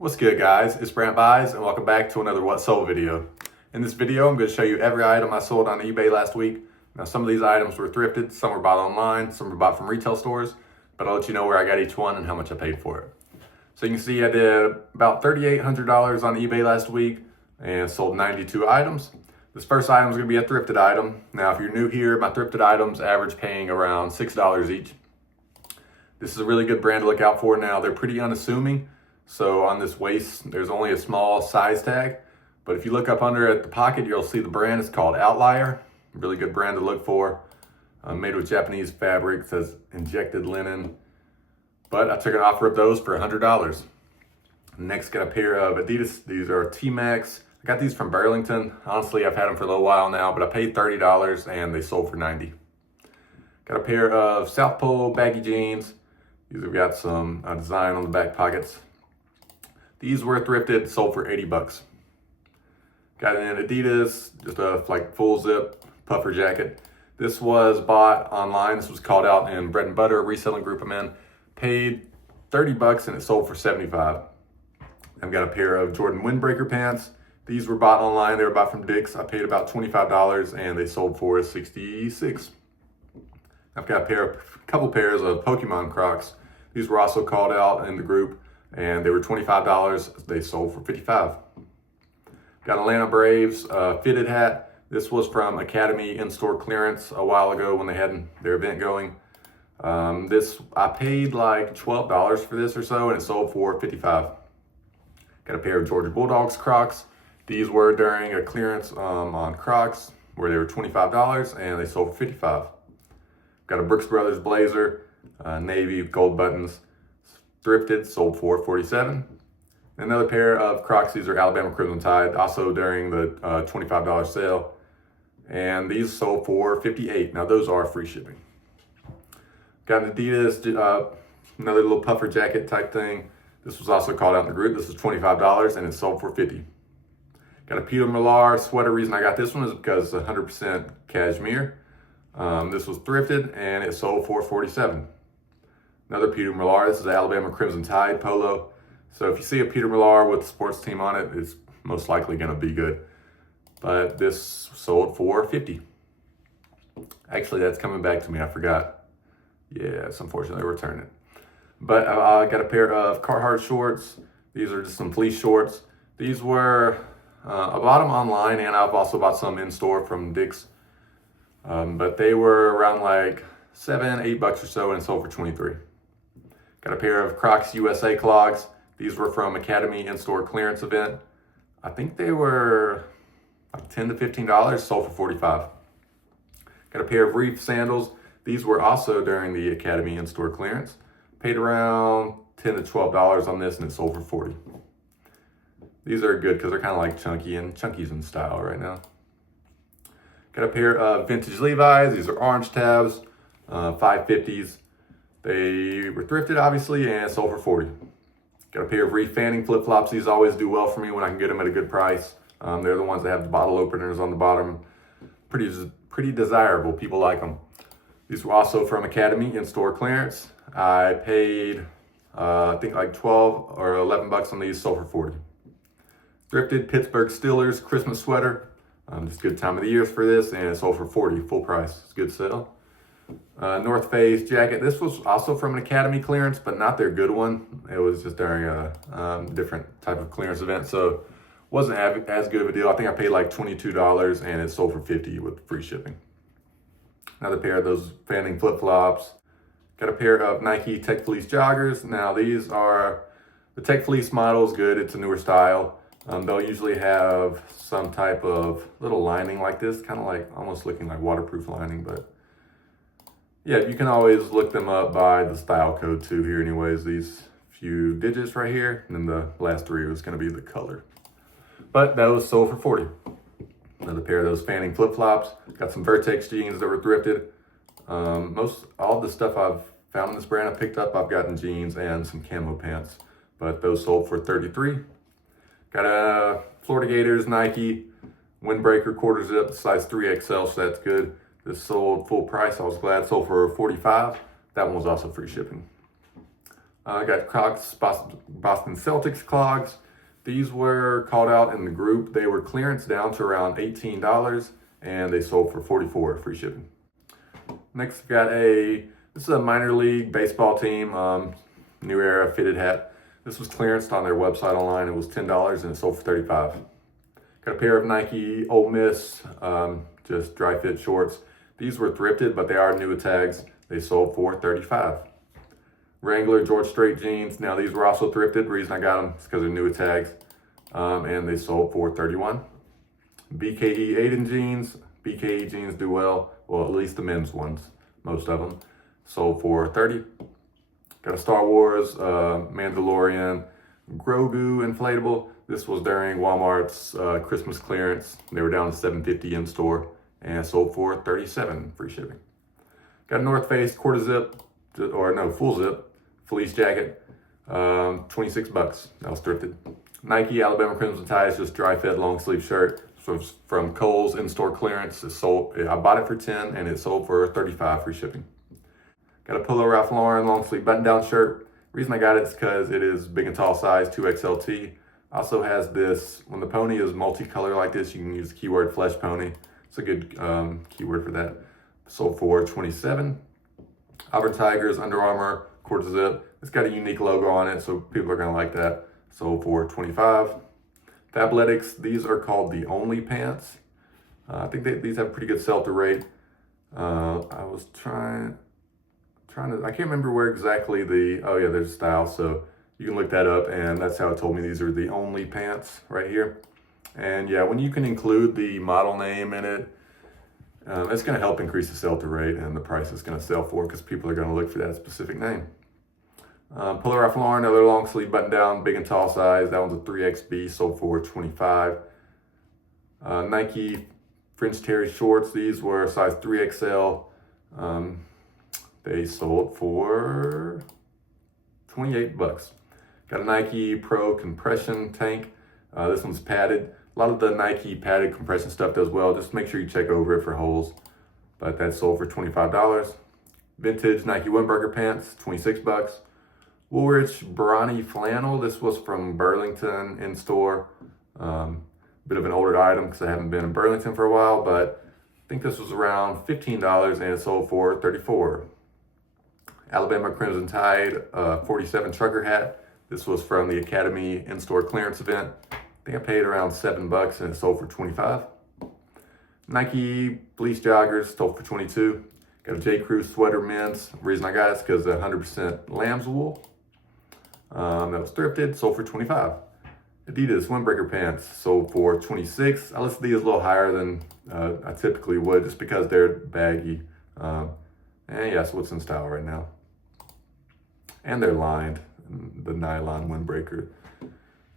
What's good, guys? It's Brant Buys and welcome back to another What Sold video. In this video, I'm going to show you every item I sold on eBay last week. Now, some of these items were thrifted, some were bought online, some were bought from retail stores, but I'll let you know where I got each one and how much I paid for it. So you can see I did about $3,800 on eBay last week and sold 92 items. This first item is going to be a thrifted item. Now, if you're new here, my thrifted items average paying around $6 each. This is a really good brand to look out for. Now, they're pretty unassuming. So on this waist, there's only a small size tag, but if you look up under at the pocket, you'll see the brand is called Outlier. Really good brand to look for. Made with Japanese fabric, says injected linen. But I took an offer of those for $100. Next, got a pair of Adidas. These are T-Max. I got these from Burlington. Honestly, I've had them for a little while now, but I paid $30 and they sold for $90. Got a pair of South Pole baggy jeans. These have got some design on the back pockets. These were thrifted, sold for 80 bucks. Got an Adidas, just a like full zip puffer jacket. This was bought online. This was called out in Bread and Butter, a reselling group I'm in. Paid 30 bucks and it sold for 75. I've got a pair of Jordan windbreaker pants. These were bought online. They were bought from Dick's. I paid about $25 and they sold for 66. I've got a couple pairs of Pokemon Crocs. These were also called out in the group, and they were $25. They sold for $55. Got Atlanta Braves fitted hat. This was from Academy in-store clearance a while ago when they had their event going. I paid like $12 for this or so, and it sold for $55. Got a pair of Georgia Bulldogs Crocs. These were during a clearance on Crocs where they were $25 and they sold for $55. Got a Brooks Brothers blazer, navy gold buttons. Thrifted, sold for $47. Another pair of Crocs. These are Alabama Crimson Tide, also during the $25 sale. And these sold for $58. Now those are free shipping. Got an Adidas, another little puffer jacket type thing. This was also called out in the group. This was $25 and it sold for $50. Got a Peter Millar sweater. Reason I got this one is because it's 100% cashmere. This was thrifted and it sold for $47. Another Peter Millar. This is Alabama Crimson Tide polo. So if you see a Peter Millar with the sports team on it, it's most likely going to be good. But this sold for $50. Actually, that's coming back to me. I forgot. Yeah, it's unfortunately returned it. But I got a pair of Carhartt shorts. These are just some fleece shorts. These were, I bought them online and I've also bought some in store from Dick's. But they were around like $7-8 or so and sold for $23. Got a pair of Crocs USA clogs. These were from Academy in-store clearance event. I think they were like $10 to $15, sold for $45. Got a pair of Reef sandals. These were also during the Academy in-store clearance. Paid around $10 to $12 on this and it sold for $40. These are good because they're kind of like chunky's in style right now. Got a pair of vintage Levi's. These are orange tabs, 550s. They were thrifted, obviously, and sold for $40. Got a pair of Reef Fanning flip-flops. These always do well for me when I can get them at a good price. They're the ones that have the bottle openers on the bottom. Pretty desirable. People like them. These were also from Academy in-store clearance. I paid, I think like 12 or 11 bucks on these, sold for 40. Thrifted Pittsburgh Steelers Christmas sweater. Just a good time of the year for this, and it sold for 40, full price. It's a good sale. North Face jacket. This was also from an Academy clearance, but not their good one. It was just during a different type of clearance event, so wasn't as good of a deal. I think I paid like $22 and it sold for $50 with free shipping. Another pair of those Fanning flip-flops. Got a pair of Nike Tech Fleece joggers. Now these are, the Tech Fleece model is good. It's a newer style. They'll usually have some type of little lining like this, kind of like almost looking like waterproof lining, but yeah, you can always look them up by the style code too here anyways. These few digits right here, and then the last three was going to be the color. But that was sold for 40. Another pair of those Fanning flip-flops. Got some Vertex jeans that were thrifted. All the stuff I've found in this brand I picked up, I've gotten jeans and some camo pants, but those sold for $33. Got a Florida Gators Nike windbreaker quarter zip, size 3XL, so that's good. This sold full price. I was glad. Sold for $45. That one was also free shipping. I got Crocs Boston Celtics clogs. These were called out in the group. They were clearance down to around $18 and they sold for $44, free shipping. Next, this is a minor league baseball team, New Era fitted hat. This was clearanced on their website online. It was $10 and it sold for $35. Got a pair of Nike Ole Miss, just dry fit shorts. These were thrifted, but they are new with tags. They sold for $35. Wrangler George Strait jeans. Now these were also thrifted. The reason I got them is because they're new with tags, and they sold for $31. BKE Aiden jeans. BKE jeans do well. Well, at least the men's ones, most of them, sold for $30. Got a Star Wars Mandalorian Grogu inflatable. This was during Walmart's Christmas clearance. They were down to $7.50 in store and sold for $37, free shipping. Got a North Face quarter zip, or no, full zip fleece jacket, $26. That was thrifted. Nike Alabama Crimson Tide, just dry fit long sleeve shirt. So from Kohl's in-store clearance. It sold. I bought it for $10 and it sold for $35, free shipping. Got a Polo Ralph Lauren long sleeve button down shirt. Reason I got it is because it is big and tall size, 2XLT. Also has this, when the pony is multicolor like this, you can use the keyword flesh pony. It's a good keyword for that. Sold for $27. Auburn Tigers Under Armour quarter zip. It's got a unique logo on it, so people are gonna like that. Sold for $25. Fabletics, these are called the Only pants. I think these have a pretty good sell-through rate. I was trying to, I can't remember where exactly there's style, so you can look that up, and that's how it told me these are the Only pants right here. And yeah, when you can include the model name in it, it's going to help increase the sell-through rate, and the price is going to sell for because people are going to look for that specific name. Polo Ralph Lauren, another long sleeve button down, big and tall size. That one's a 3XB, sold for $25. Nike French Terry shorts. These were size 3XL. They sold for $28. Got a Nike Pro compression tank. This one's padded. A lot of the Nike padded compression stuff does well. Just make sure you check over it for holes. But that sold for $25. Vintage Nike Windbreaker pants, $26. Woolrich Brawny flannel. This was from Burlington in store. Bit of an older item because I haven't been in Burlington for a while, but I think this was around $15 and it sold for $34. Alabama Crimson Tide 47 trucker hat. This was from the Academy in-store clearance event. I think I paid around $7 and it sold for $25. Nike fleece joggers sold for $22. Got a J. Crew sweater men's. The reason I got it is because 100% lamb's wool. That was thrifted, sold for $25. Adidas Windbreaker pants sold for $26. I listed these a little higher than I typically would just because they're baggy. And yeah, so what's in style right now. And they're lined, the nylon windbreaker.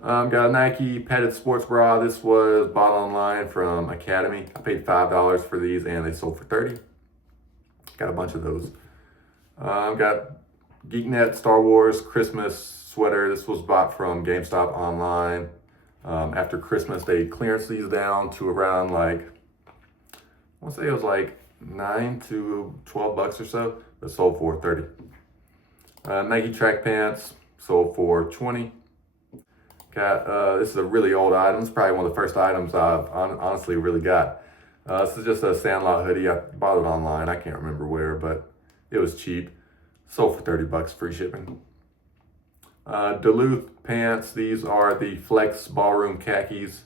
Got a Nike padded sports bra. This was bought online from Academy. I paid $5 for these and they sold for $30. Got a bunch of those. Got GeekNet Star Wars Christmas sweater. This was bought from GameStop online. After Christmas, they clearanced these down to around like, I want to say it was like $9 to $12 or so, but sold for $30. Nike track pants sold for $20. Got, this is a really old item. It's probably one of the first items I've honestly really got. This is just a Sandlot hoodie. I bought it online. I can't remember where, but it was cheap. Sold for $30, free shipping. Duluth pants. These are the Flex Ballroom khakis.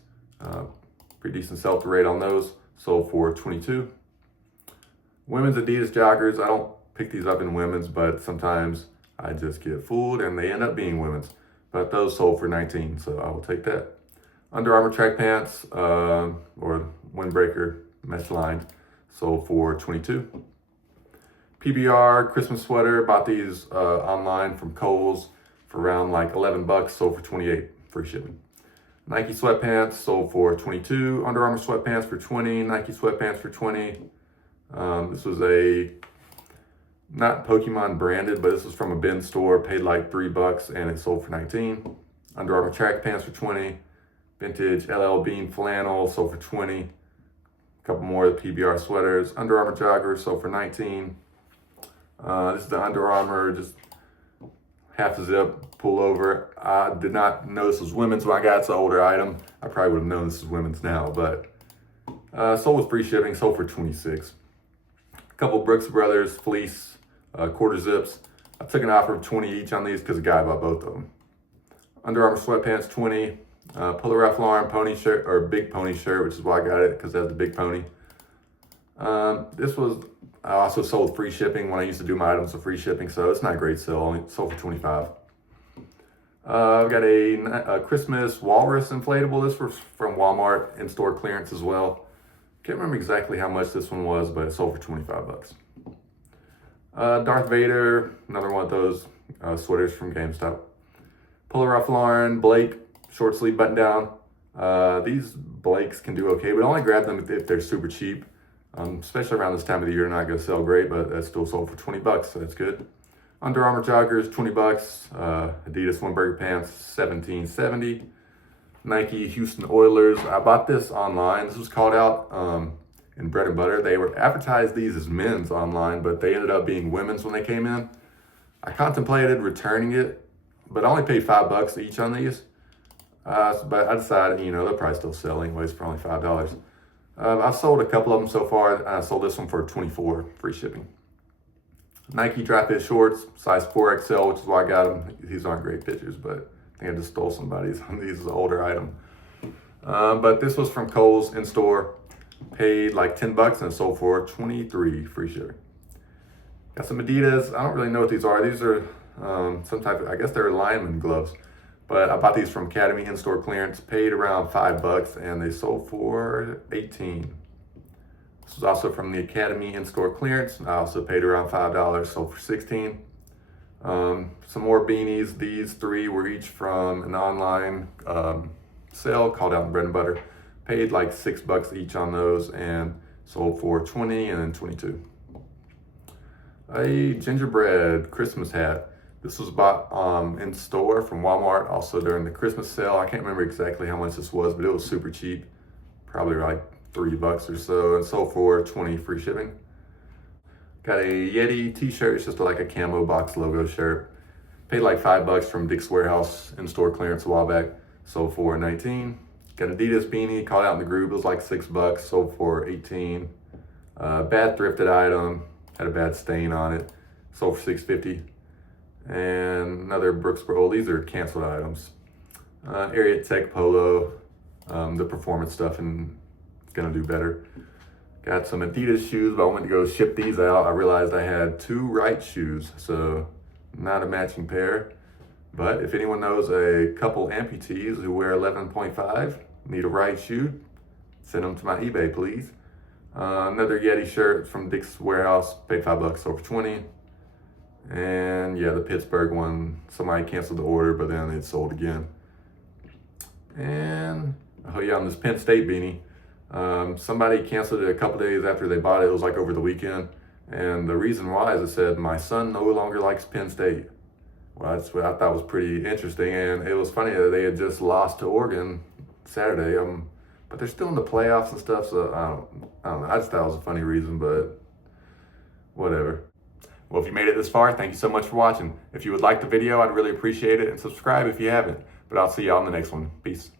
Pretty decent sell-through rate on those. Sold for $22. Women's Adidas joggers. I don't pick these up in women's, but sometimes I just get fooled and they end up being women's. But those sold for $19, so I will take that. Under Armour track pants, or windbreaker mesh lined, sold for $22. PBR Christmas sweater, bought these online from Kohl's for around like $11, sold for $28, free shipping. Nike sweatpants sold for $22. Under Armour sweatpants for $20. Nike sweatpants for $20. This was not Pokemon branded, but this was from a bin store. Paid like $3 and it sold for $19. Under Armour track pants for $20. Vintage LL Bean flannel sold for $20. A couple more of the PBR sweaters. Under Armour joggers sold for $19. This is the Under Armour just half zip, pull over. I did not know this was women's when I got it. It's an older item. I probably would have known this is women's now, but sold with free shipping, sold for $26. A couple Brooks Brothers fleece quarter zips. I took an offer of $20 each on these because a guy bought both of them. Under Armour sweatpants, $20. Pull a Ralph Lauren pony shirt, or big pony shirt, which is why I got it, because it has the big pony. I also sold free shipping when I used to do my items with free shipping, so it's not a great sale. Only sold for $25. I've got a Christmas walrus inflatable. This was from Walmart, in-store clearance as well. Can't remember exactly how much this one was, but it sold for $25. Darth Vader, another one of those sweaters from GameStop. Pull a Ralph Lauren Blake short sleeve button down. These Blakes can do okay, but only grab them if they're super cheap. Especially around this time of the year, they're not going to sell great, but that's still sold for $20, so that's good. Under Armour joggers, $20. Adidas Windbreaker pants, $17.70. Nike Houston Oilers. I bought this online. This was called out in Bread and Butter. They were advertised these as men's online, but they ended up being women's when they came in. I contemplated returning it, but I only paid $5 each on these. But I decided, they'll probably still sell anyways for only $5. I've sold a couple of them so far. I sold this one for $24, free shipping. Nike dry fit shorts, size 4XL, which is why I got them. These aren't great pictures, but I think I just stole somebody's. These is an older item. But this was from Kohl's in store. Paid like $10 and sold for $23, free shipping. Got some Adidas. I don't really know what these are. These are some type of, I guess they're lineman gloves. But I bought these from Academy in-store clearance, paid around $5, and they sold for $18. This was also from the Academy in-store clearance. I also paid around $5, sold for $16. Some more beanies. These three were each from an online sale called out in Bread and Butter. Paid like $6 each on those and sold for $20 and then $22. A gingerbread Christmas hat. This was bought in store from Walmart, also during the Christmas sale. I can't remember exactly how much this was, but it was super cheap. Probably like $3 or so, and sold for $20, free shipping. Got a Yeti t-shirt. It's just like a camo box logo shirt. Paid like $5 from Dick's Warehouse in-store clearance a while back. Sold for $19. Got Adidas beanie, called out in the group. It was like $6, sold for $18. Bad thrifted item, had a bad stain on it. Sold for $6.50. And another Brooks Brothers. These are canceled items. Area Tech Polo, the performance stuff, and it's gonna do better. Got some Adidas shoes, but I went to go ship these out. I realized I had two right shoes, so not a matching pair. But if anyone knows a couple amputees who wear 11.5, need a right shoe, send them to my eBay, please. Another Yeti shirt from Dick's Warehouse, paid $5, sold for $20. And yeah, the Pittsburgh one, somebody canceled the order, but then it sold again. And oh yeah, on this Penn State beanie, somebody canceled it a couple days after they bought it. It was like over the weekend. And the reason why is it said, my son no longer likes Penn State. Well, that's what I thought was pretty interesting. And it was funny that they had just lost to Oregon Saturday. But they're still in the playoffs and stuff, so I don't know. I just thought it was a funny reason, but whatever. Well, if you made it this far, thank you so much for watching. If you would like the video, I'd really appreciate it, and subscribe if you haven't. But I'll see y'all in the next one. Peace.